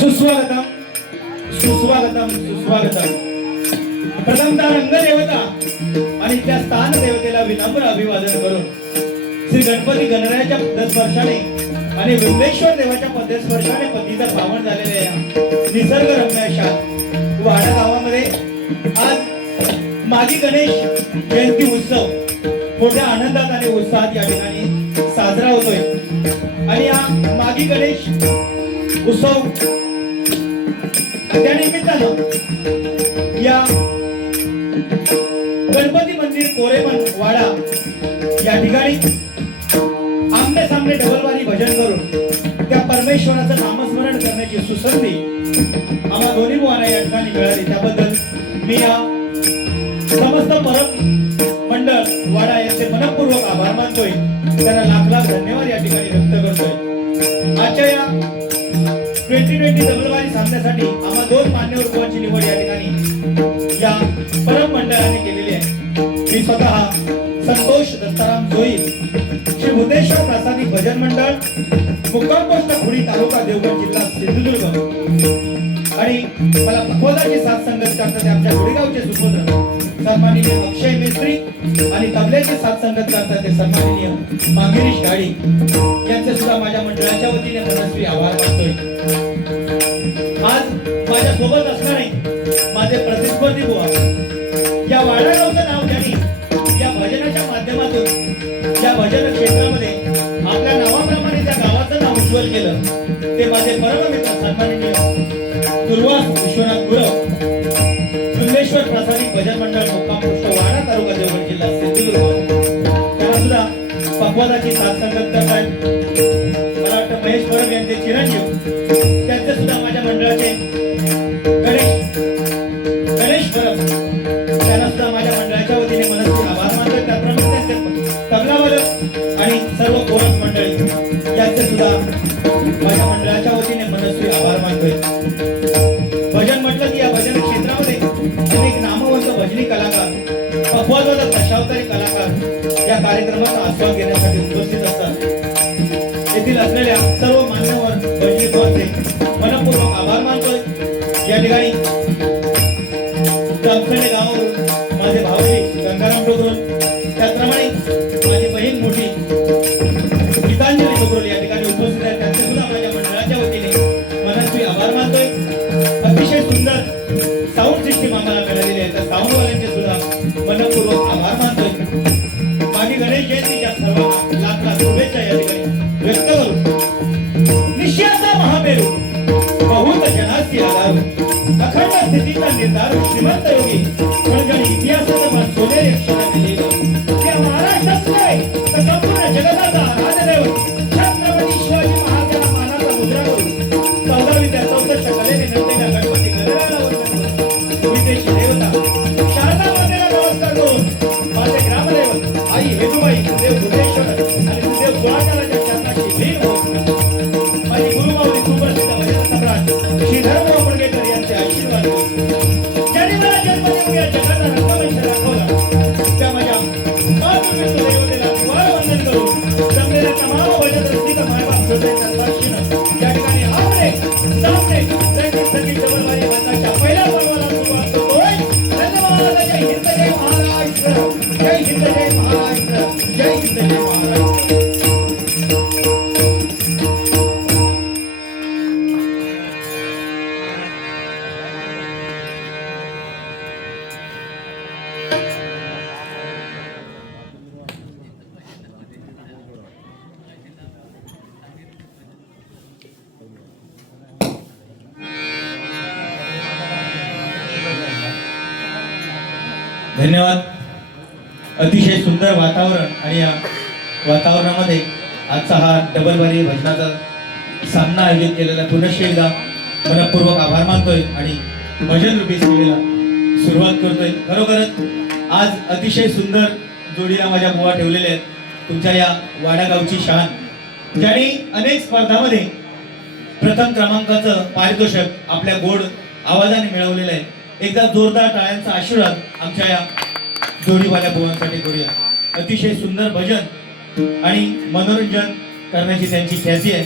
सुस्वागतम सुस्वागतम सुस्वागतम। प्रथमतः रंगदेवता आणि त्या स्थान देवतेला विनम्र अभिवादन करून श्री गणपती गणरायाच्या पदस्पर्शाने आणि विंदेश्वर देवाच्या पदस्पर्शाने पतीचा पावन झालेल्या या निसर्गरम्य अशा वाडा गावामध्ये आज मागी गणेश जयंती उत्सव मोठ्या आनंदात आणि उत्साहात या ठिकाणी साजरा होतोय। आणि या मागी गणेश उत्सव त्यानिमित्तानं या गणपती मंदिर कोरेमन वाडा या ठिकाणी आमने सामने डबलवारी भजन करून त्या परमेश्वराचं नामस्मरण करण्याची सुसंधी आम्हा दोन्ही बुवांना या ठिकाणी मिळाली। त्याबद्दल मी या समस्त परम मंडळ वाडा यांचे मनपूर्वक आभार मानतोय, त्यांना लाख लाख धन्यवाद या ठिकाणी व्यक्त करतोय। आजच्या या 2020 डबलवारी सामन्यासाठी आम्हा दोन मान्यवर बुवांची निवड या ठिकाणी या परम मंडळाने केलेली आहे। मी स्वतः संतोष दत्ताराम जोई, श्री भूतेश्वर प्रसादी भजन मंडळ, मुक्काम पोस्ट खुडी, तालुका देवगड, जिल्हा सिंधुदुर्ग। आणि मला पखवाजाची साथ संगत करतात आमच्या गुडेगावचे सुपुत्र सन्माननीय अक्षय मिस्त्री आणि तबल्याची साथ संगत करतात ते सन्माननीय मांगिरीश गाडी यांचे सुद्धा माझ्या मंडळाच्या वतीने मनस्वी आभार मानतोय। आज माझ्या सोबत असणारे माझे प्रतिस्पर्धी बुवा, या वाडा गावचं नाव ज्यांनी या भजनाच्या माध्यमातून या भजन क्षेत्रामध्ये आपल्या नावाप्रमाणे त्या गावाचं नाव उज्ज्वल केलं ते माझे परममित्र सन्माननीय दुर्वास विश्वनाथ गुरव, विंदेश्वर प्रसादी भजन मंडळ, मुक्काम पोस्ट वाडा, तालुका देवगड, जिल्हा सिंधुदुर्ग। त्यांना सुद्धा पखवाजाची साथ संगत करतायत। मला वाटतं महेश परब यांचे चिरंजीव, त्यांचे सुद्धा माझ्या मंडळाचे गणेश परब, त्यांना सुद्धा माझ्या मंडळाच्या वतीने मनस्वी उपवासाचा दशावतारी कलाकार या कार्यक्रमाचा आस्वाद घेण्यासाठी उपस्थित असतात. येथील असलेल्या सर्व मान्यवर भजनीकांचे मनपूर्वक आभार मानतोय. या ठिकाणी जामखेडे गावावरून माझे भावजी गंगाराम डोगरोल, त्याचप्रमाणे माझी बहीण मोठी गीतांजली डोगरोल या ठिकाणी उपस्थित आहेत. त्यांचे सुद्धा माझ्या मंडळाच्या वतीने मनस्वी आभार मानतोय. अतिशय सुंदर साऊंड सिस्टीम आम्हाला मिळालेली आहे, त्या साऊंडवाल्यांचे सुद्धा मनपूर्वक आभार मानतोय. मागी गणेश जयंतीच्या सर्वांना लाख लाख शुभेच्छा या ठिकाणी व्यक्त करू. निश्चयाचा महामेरू बहुत जनासी आधार, अखंड स्थितीचा निर्धार श्रीमंत योगी म्हणजे इतिहासाचा मन सोनेरी अक्षराने लिहिलं. त्या महाराष्ट्रात नाही तर संपूर्ण जगताचा आराध्य दैवत छत्रपती शिवाजी महाराजांना मानाचा मुद्रा करून 14वी ते 64 कलेने नटलेल्या गणपती गणरायाला वंदन करून विदेशी देवता शारदा मातेला नमस्कार करून माझे ग्रामदैवत आई हेतुबाई सुदेव भुवनेश्वर आणि सुदेव गुणाकाराच्या चरणाशी लीन होत माझी गुरुमाऊली सुप्रसिद्ध भजन सम्राट श्रीधर मुळगेकर यांचे आशीर्वाद ज्यांनी मला जन्म देऊन या जगाचा रंगमंच दाखवला त्या माझ्या मातृपितृ देवतेला द्वार वंदन करून जमलेल्या तमाम भजन रसिक मायबाप श्रोत्यांच्या साक्षीनं या ठिकाणी आपले सामने रंगीत संगीत डबलवारी वादनाच्या पहिल्या पर्वाला सुरुवात करतोय. धन्यवाद. जय हिंद जय महाराष्ट्र, जय हिंद जय महाराष्ट्र, जय हिंद जय महाराष्ट्र. धन्यवाद. अतिशय सुंदर वातावरण आणि या वातावरणामध्ये आजचा हा डबलबारी भजनाचा सामना आयोजित केलेला पुनश्च एकदा मनपूर्वक आभार मानतोय आणि भजन रूपी सेवेला सुरुवात करतोय. खरोखरच आज अतिशय सुंदर जोडीला माझ्या बुवा ठेवलेल्या आहेत. तुमच्या या वाडा गावची शान, ज्यांनी अनेक स्पर्धामध्ये प्रथम क्रमांकाचं पारितोषिक आपल्या गोड आवाजाने मिळवलेलं आहे. एकदा जोरदार टाळ्यांचा आशीर्वाद आमच्या या जोडीवाल्या बुवांसाठी करूया. अतिशय सुंदर भजन आणि मनोरंजन करण्याची त्यांची ख्याती आहे.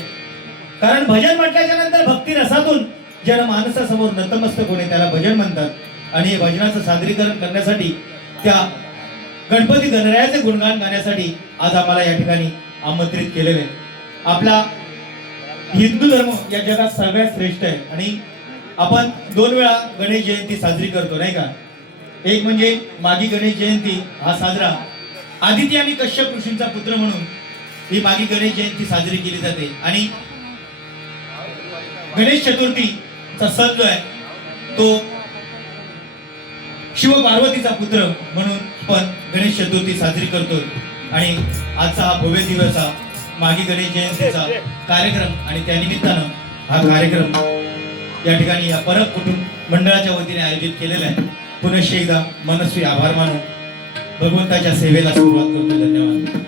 कारण भजन म्हटल्याच्या नंतर भक्ती रसातून ज्याला माणसासमोर नतमस्तक होणे त्याला भजन म्हणतात. आणि हे भजनाचं सादरीकरण करण्यासाठी त्या गणपती गणरायाचे गुणगान गाण्यासाठी आज आम्हाला या ठिकाणी आमंत्रित केलेले. आपला हिंदू धर्म या जगात सगळ्यात श्रेष्ठ आहे आणि आपण 2 वेळा गणेश जयंती साजरी करतो नाही का. एक म्हणजे मागी गणेश जयंती हा साजरा आदिती आणि कश्यप ऋषींचा पुत्र म्हणून ही मागी गणेश जयंती साजरी केली जाते. आणि गणेश चतुर्थीचा सण जो आहे तो शिव पार्वतीचा पुत्र म्हणून पण गणेश चतुर्थी साजरी करतो. आणि आजचा हा भव्य दिवस हा मागी गणेश जयंतीचा कार्यक्रम आणि त्या निमित्तानं हा कार्यक्रम या ठिकाणी या परक कुटुंब मंडळाच्या वतीने आयोजित केलेला आहे. पुनश्च एकदा मनस्वी आभार मानून भगवंताच्या सेवेला सुरुवात करतो. धन्यवाद.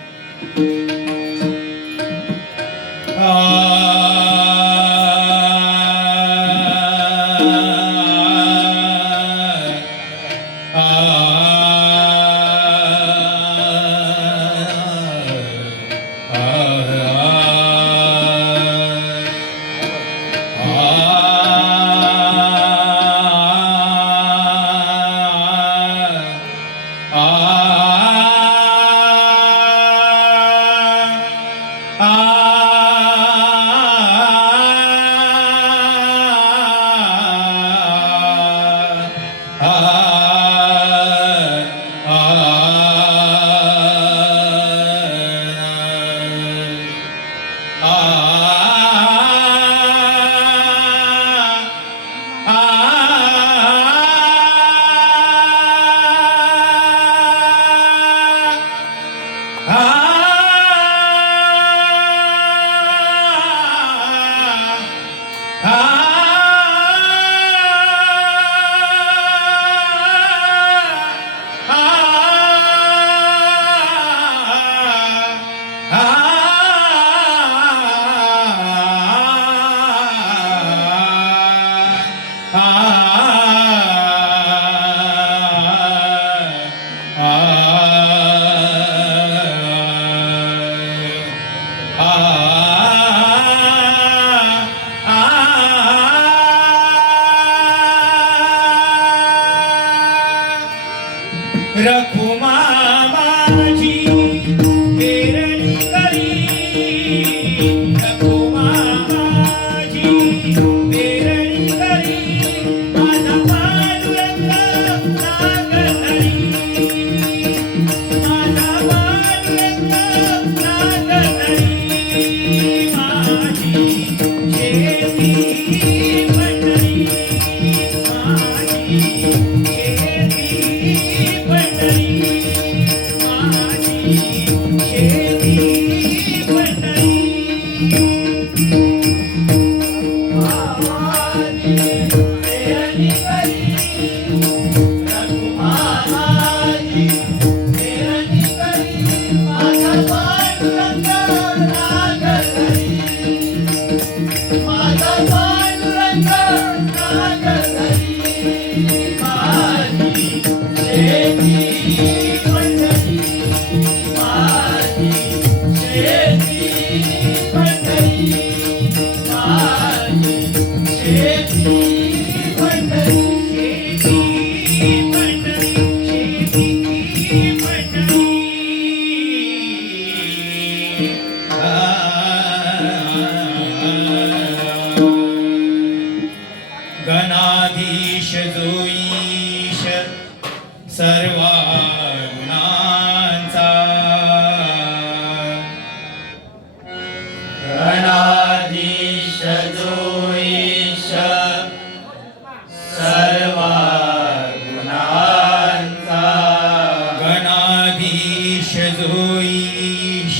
कलाधीश जो ईश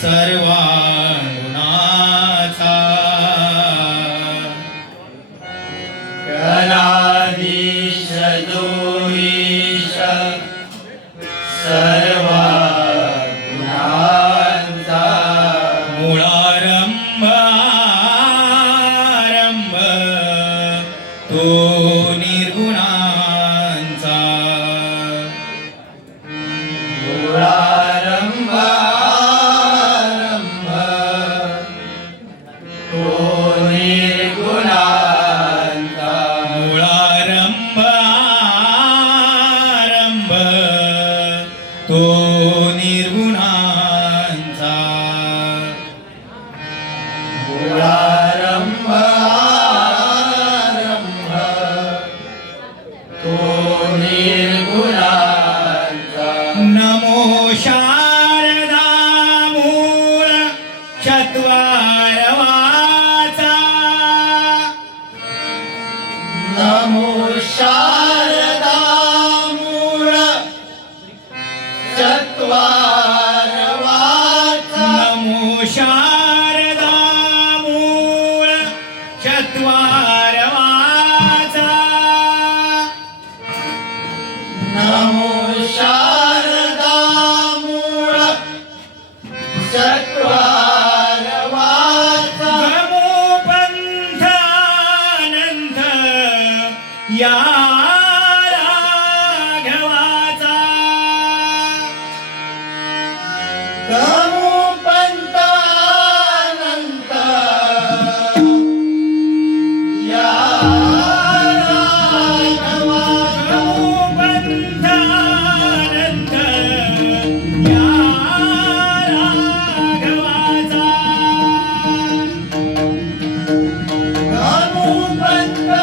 सर्वांगुणाचा कलाधीश जो ईश सर्वांगुणांचा मूळारंभ आरंभ तो निर्गुणांचा मूळारंभ आरंभ तो निर्गुणांचा मूळारंभ आरंभ तो निर्गुणांचा मूळारंभ आरंभ तो निर्गुणांचा नमो शारदा मूळ चत्वारवाचा नमो शारदा मूळ चत्वारवाचा नमो शारदा मूळ चत्वारवाचा नमो शारदा मूळ चत्वारवाचा गमो पंथानंद या राघवाचा गमो पंतानंत या राघवाचा गमो पंथानंद या राघवाचा गमो पंतानंत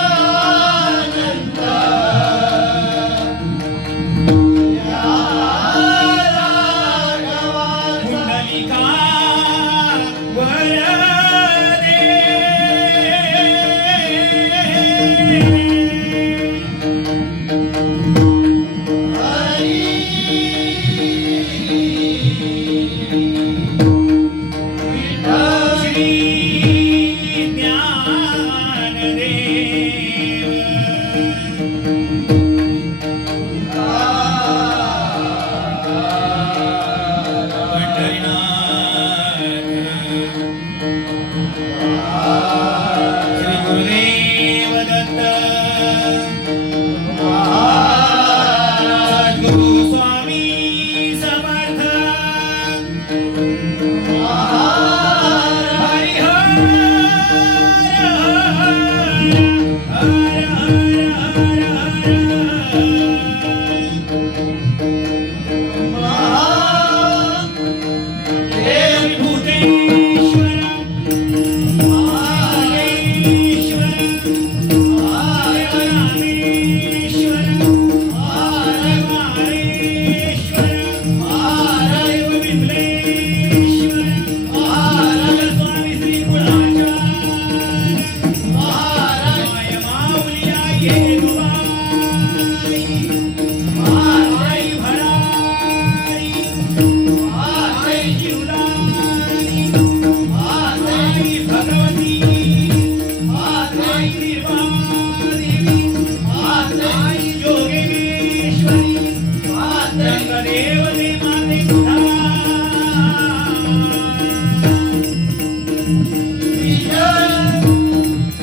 या राघवाचा पुंडलिका वरदे श्री ज्ञानदेव पंढरीनाथ श्री गुरुदेव दत्त सद्गुरु स्वामी समर्थ हरि हर हर हर भूतेश्वर महादेश्वर रामेश्वर मारेश्वर महादेव विमलेश्वर स्वामी श्री कुळाचार्य माऊली ये दुबाई महाराई भराई महाराई जीवदानी महाराई भगवती महाराई कृपादेवी महाराई योगेश्वरी रंगदेवते माते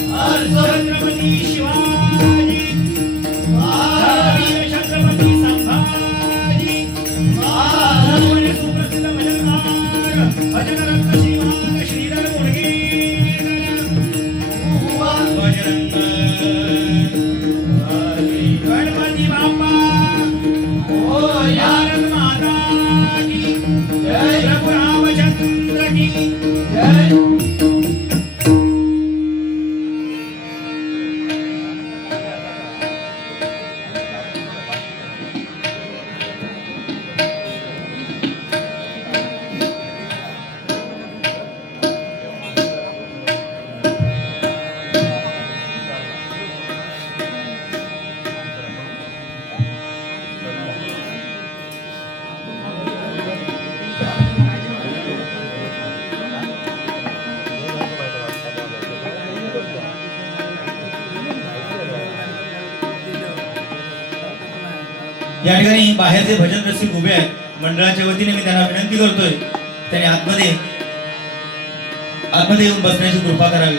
छत्रपती शिवाजी महाराज छत्रपती संभाजी महाराज सुप्रसिद्ध भजनकार भजनरत्न श्रीमान श्रीधर मुडगेकर बजरंग गणपती बाप्पा भारत माता की जय प्रभु रामचंद्र की जय या ठिकाणी बाहेरचे भजन रसिक उभे आहेत मंडळाच्या वतीने मी त्यांना विनंती करतोय त्यांनी आतमध्ये येऊन बसण्याची कृपा करावी.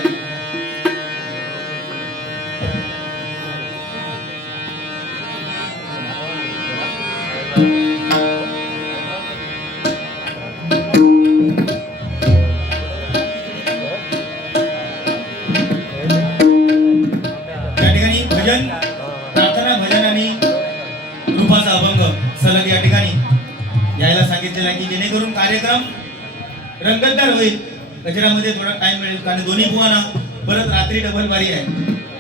या ठिकाणी भजन प्रार्थना भजन आणि रूपाचा अभंग सलग या ठिकाणी यायला सांगितलेला आहे की जेणेकरून कार्यक्रम रंगतदार होईल. गजरामध्ये थोडा टाइम मिळेल कारण दोन्ही बुवांना परत रात्री डबल बारी आहे.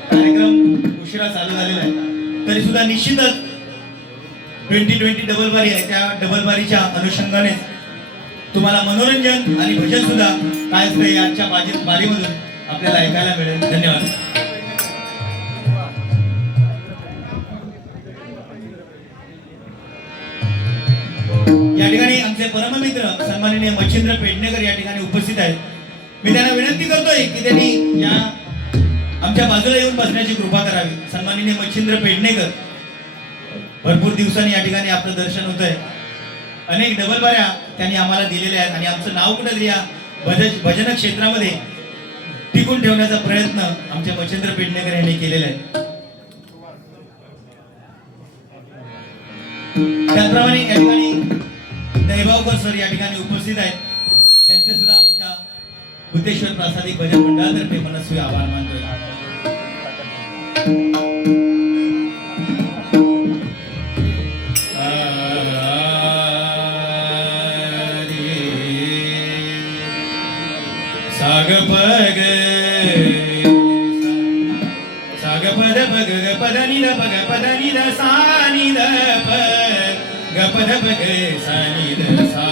कार्यक्रम उशिरा चालू झालेला आहे तरी सुद्धा निश्चितच 2020 डबल बारी आहे. त्या डबल बारीच्या अनुषंगाने तुम्हाला मनोरंजन आणि भजन सुद्धा काय असतं आजच्या बारीमधून आपल्याला ऐकायला मिळेल. धन्यवाद. या ठिकाणी आमचे परममित्र सन्माननीय मच्छिंद्र पेडणेकर या ठिकाणी उपस्थित आहेत. मी त्यांना विनंती करतोय की त्यांनी या आमच्या बाजूला येऊन बसण्याची कृपा करावी. सन्माननीय मच्छिंद्र पेडणेकर भरपूर दिवसांनी या ठिकाणी आपलं दर्शन होत आहे. अनेक डबल बाऱ्या त्यांनी आम्हाला दिलेल्या आहेत आणि आमचं नाव कुठेतरी या भजन क्षेत्रामध्ये टिकून ठेवण्याचा प्रयत्न आमच्या मच्छिंद्र पेडणेकर यांनी केलेला आहे. त्याचप्रमाणे या ठिकाणी दैवावकर सर या ठिकाणी उपस्थित आहेत. त्यांचे सुद्धा आमच्या बुद्धेश्वर प्रासादिक भजन मंडळातर्फे मनस्वी आभार मानतोय. साग पग साग पद पग ग पद नि द पग पद नि द सा नि द प ग पद पग सा नि द सा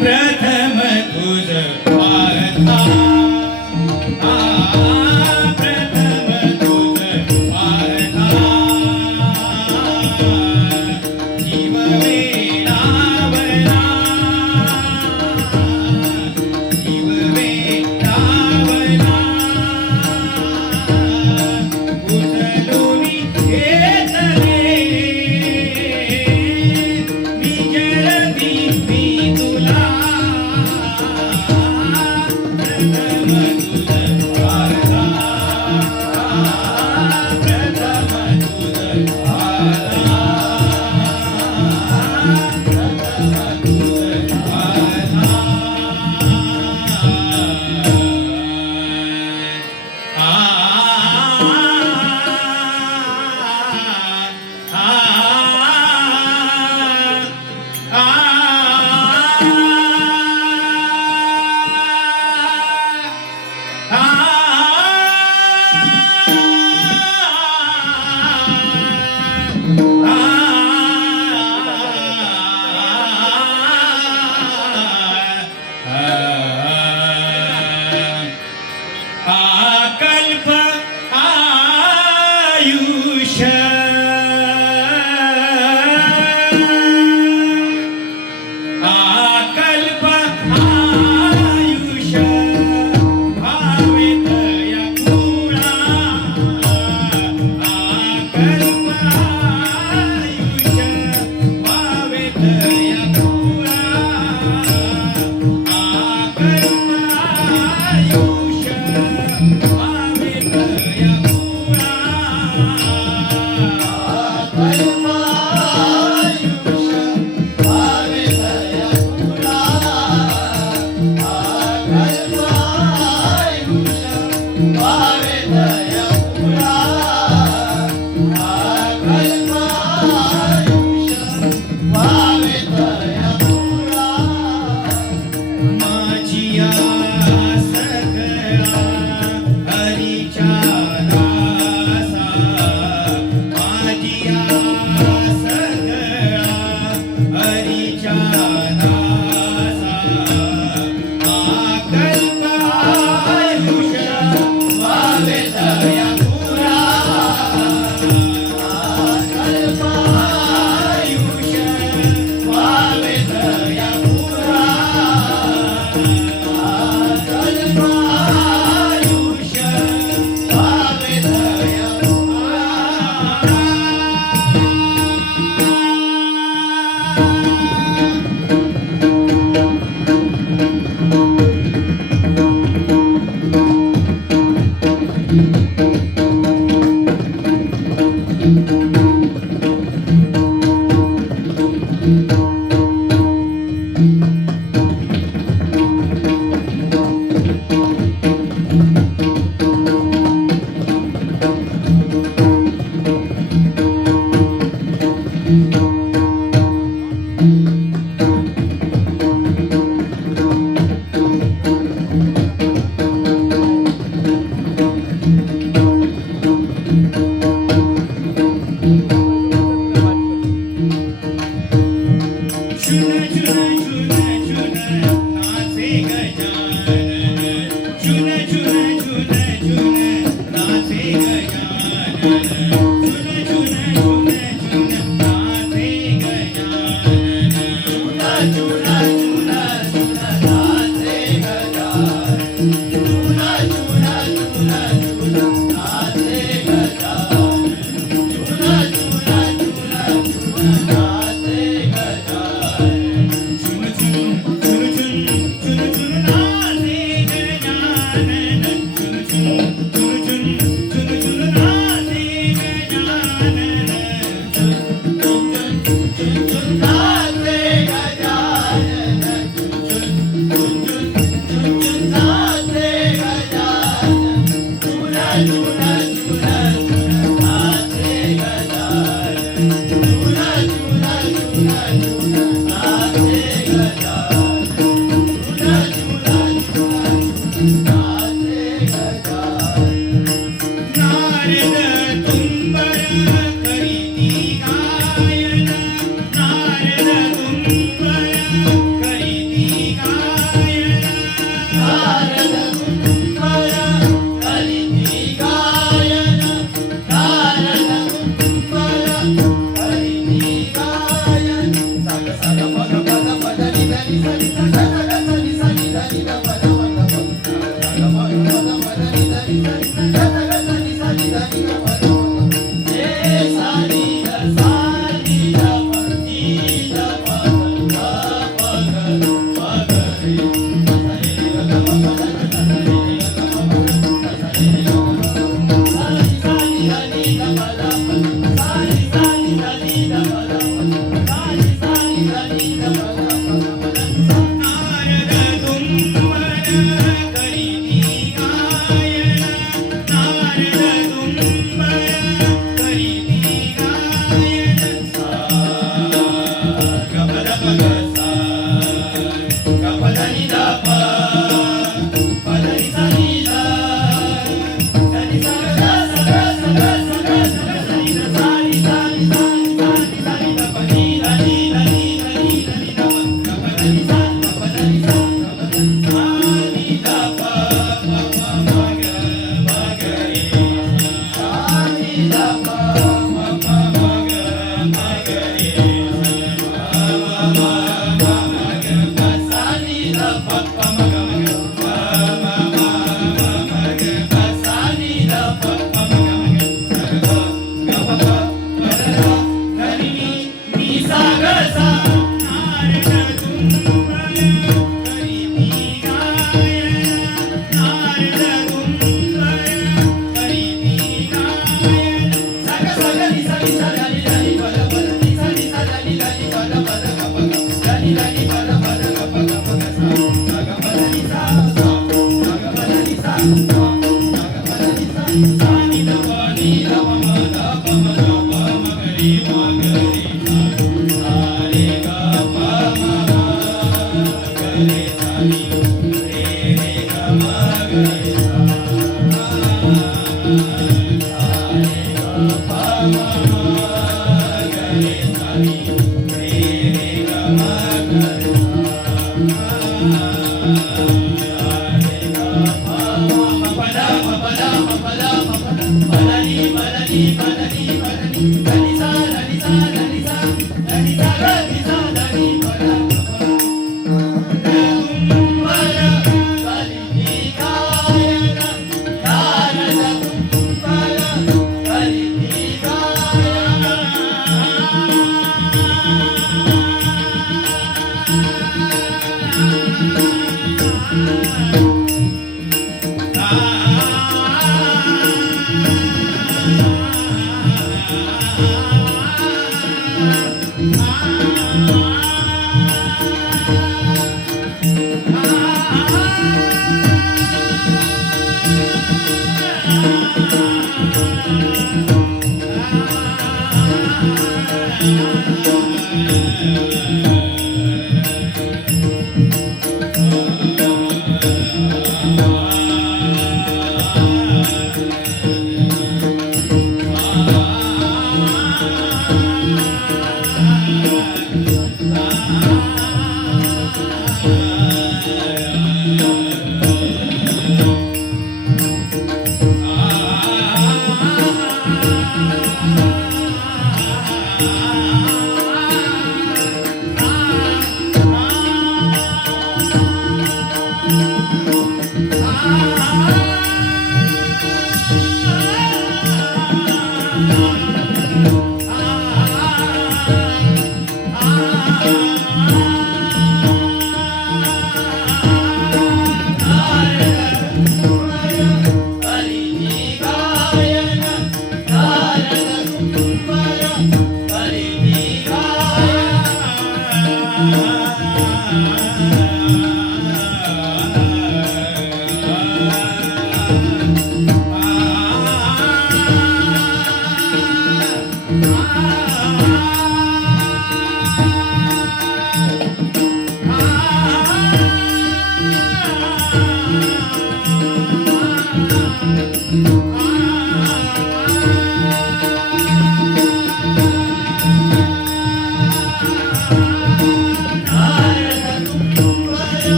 प्रथम तुझ पाहता प्रथम तुझ पाहता जीव वेडावला जीव वेडावला उचलूनी घेतले निजरती मी तुला कल्प आयुष्य कल्प आयुष्य भावेत या पुरा कल्प आयुष्य भावेत या पुरा कल्प आयुष्य भावेत या पुरा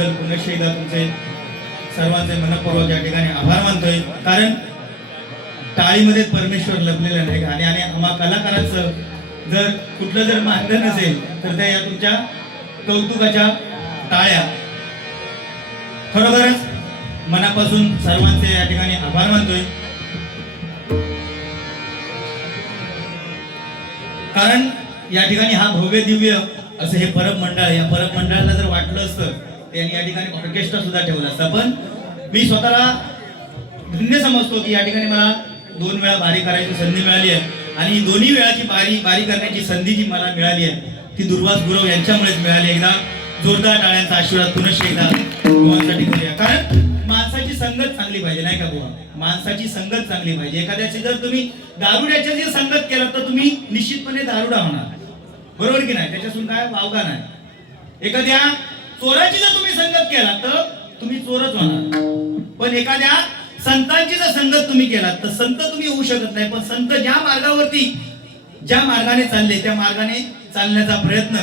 केल्याबद्दल पुनश्च एकदा तुमचे सर्वांचे मनपूर्वक या ठिकाणी आभार मानतोय. कारण टाळीमध्ये परमेश्वर लपलेला नाही आणि आणि आम्हा कलाकारांचं जर कुठलं जर मानधन नसेल तर त्या या तुमच्या कौतुकाच्या टाळ्या. खरोखरच मनापासून सर्वांचे या ठिकाणी आभार मानतोय. कारण या ठिकाणी हा भव्य दिव्य असं हे परब मंडळ, या परब मंडळाला जर वाटलं असतं त्यांनी या ठिकाणी ऑर्केस्ट्रा सुद्धा ठेवला असता. पण मी स्वतःला धन्य समजतो की या ठिकाणी मला 2 वेळा बारी करायची संधी मिळाली आहे आणि दोन्ही वेळाची बारी करण्याची संधी जी मला मिळाली आहे ती दुर्वास गुरव यांच्यामुळेच मिळाली. एकदा जोरदार टाळ्यांचा आशीर्वाद पुनश्च एकदा बुवांसाठी करूया. कारण माणसाची संगत चांगली पाहिजे नाही का बुवा, माणसाची संगत चांगली पाहिजे. एखाद्याची जर तुम्ही दारुड्याची जर संगत केला तर तुम्ही निश्चितपणे दारुडा होणार, बरोबर की नाही? त्याच्यातून काय वावगा नाही. एखाद्या चोराची जर तुम्ही संगत केला तर तुम्ही चोरच होणार. पण एखाद्या संतांची जर संगत तुम्ही केला तर संत तुम्ही होऊ शकत नाही. पण संत ज्या मार्गावरती ज्या मार्गाने चालले त्या मार्गाने चालण्याचा प्रयत्न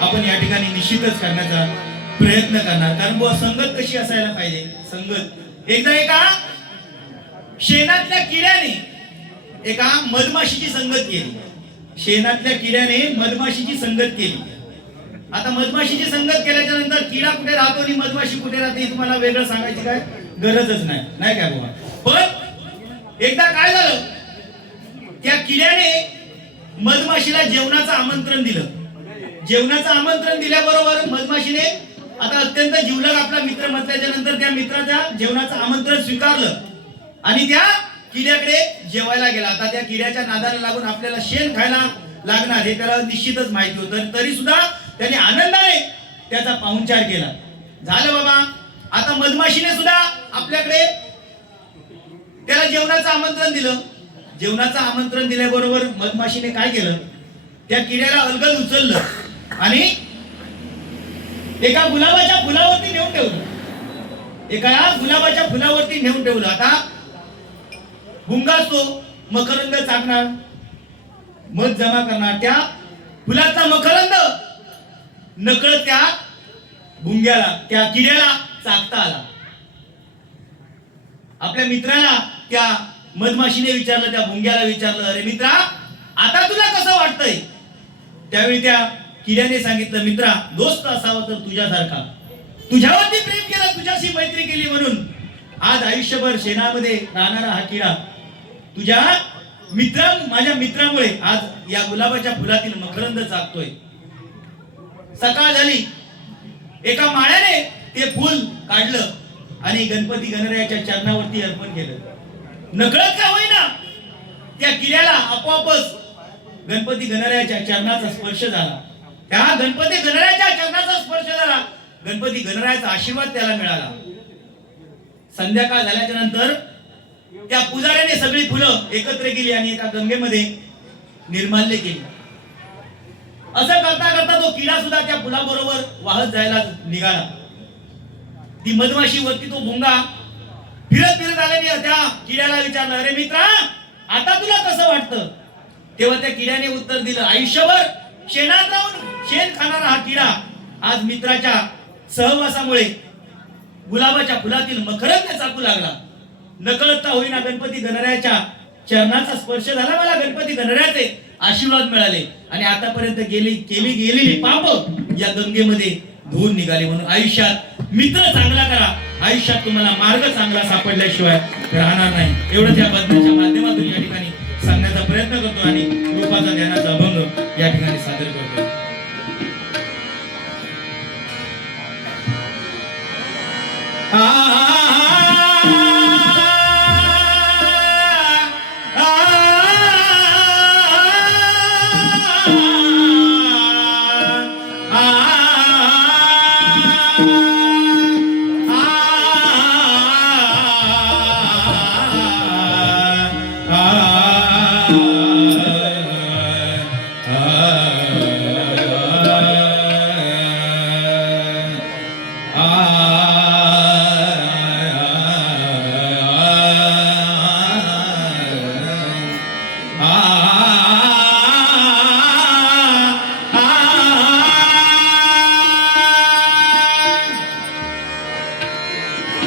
आपण या ठिकाणी निश्चितच करण्याचा प्रयत्न करणार. कारण बुवा संगत कशी असायला पाहिजे. संगत एकदा एका शेणातल्या किड्याने एका मधमाशीची संगत केली. शेणातल्या किड्याने मधमाशीची संगत केली. आता मधमाशीची संगत केल्याच्या नंतर किडा कुठे राहतो आणि मधमाशी कुठे राहते तुम्हाला वेगळं सांगायची काय गरजच नाही, नाही काय बाबा. पण एकदा काय झालं, त्या किड्याने मधमाशीला जेवणाचं आमंत्रण दिलं. जेवणाचं आमंत्रण दिल्याबरोबर मधमाशीने आता अत्यंत जिवलग आपला मित्र म्हटल्याच्या नंतर त्या मित्राच्या जेवणाचं आमंत्रण स्वीकारलं आणि त्या किड्याकडे जेवायला गेला. आता त्या किड्याच्या नादाला लागून आपल्याला शेण खायला लागणार हे त्याला निश्चितच माहिती होतं. तरी सुद्धा त्याने आनंदाने त्याचा पाहुणचार केला. झालं बाबा, आता मधमाशीने सुद्धा आपल्याकडे त्याला जेवणाचं आमंत्रण दिलं. जेवणाचं आमंत्रण दिल्याबरोबर मधमाशीने काय केलं, त्या किड्याला अलगद उचललं आणि एका गुलाबाच्या फुलावरती नेऊन ठेवलं. एका गुलाबाच्या फुलावरती नेऊन ठेवलं. आता भुंगा तो मकरंद चाकणार, मध जमा करणार. त्या फुलाचा मकरंद नकळत त्या भुंग्याला, त्या किड्याला चाकता आला. आपल्या मित्राला त्या मधमाशीने विचारलं, त्या भुंग्याला विचारलं, अरे मित्रा आता तुला कसं वाटतंय? त्यावेळी त्या किड्याने सांगितलं, मित्रा दोस्त असावा तर तुझ्यासारखा, तुझ्यावरती प्रेम केलं, तुझ्याशी मैत्री केली म्हणून आज आयुष्यभर शेणामध्ये राहणारा हा किडा तुझ्या माझ्या मित्रामुळे आज या गुलाबाच्या फुलातील मकरंद चाकतोय. सकाळ झाली, एका माळ्याने ते फूल काढलं आणि गणपती गणरायाच्या चरणावरती अर्पण केलं. नकळत का होईना त्या किड्याला आपोआपच गणपती गणरायाच्या चरणाचा स्पर्श झाला. त्या गणपती गणरायाच्या चरणाचा स्पर्श झाला. गणपती गणरायाचा आशीर्वाद त्याला मिळाला. संध्याकाळ झाल्याच्या नंतर त्या पुजाऱ्याने सगळी फुलं एकत्र केली आणि एका गंगेमध्ये निर्माल्य केली. असं करता करता तो किडा सुद्धा त्या फुलाबरोबर वाहत जायला निघाला. ती मधमाशी वरती तो भुंगा फिरत फिरत आल्याने त्या किड्याला विचारलं, अरे मित्रा आता तुला कसं वाटतं? तेव्हा त्या किड्याने उत्तर दिलं, आयुष्यभर शेणात राहून शेण खाणारा हा किडा आज मित्राच्या सहवासामुळे गुलाबाच्या फुलातील मकरंद चाकू लागला. नकळत होईना गणपती गणरायाच्या चरणाचा स्पर्श झाला. मला गणपती गणरायाचे आशीर्वाद मिळाले आणि आतापर्यंत गेलेली पाप या गंगेमध्ये धुवून निघाली. म्हणून आयुष्यात मित्र चांगला करा, आयुष्यात तुम्हाला मार्ग चांगला सापडल्याशिवाय राहणार नाही. एवढंच या बदनाच्या माध्यमातून या ठिकाणी सांगण्याचा प्रयत्न करतो आणि रूपाचा ध्यानाचा अभंग या ठिकाणी सादर करतो.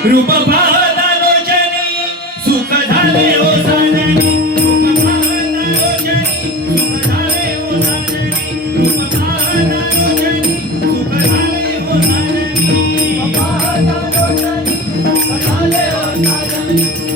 रूप पाहतालोचनी सुख झाले ओ साजनी रूप पाहतालोचनी सुख झाले ओ साजनी रूप पाहतालोचनी सुख झाले ओ साजनी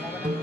मोबाईल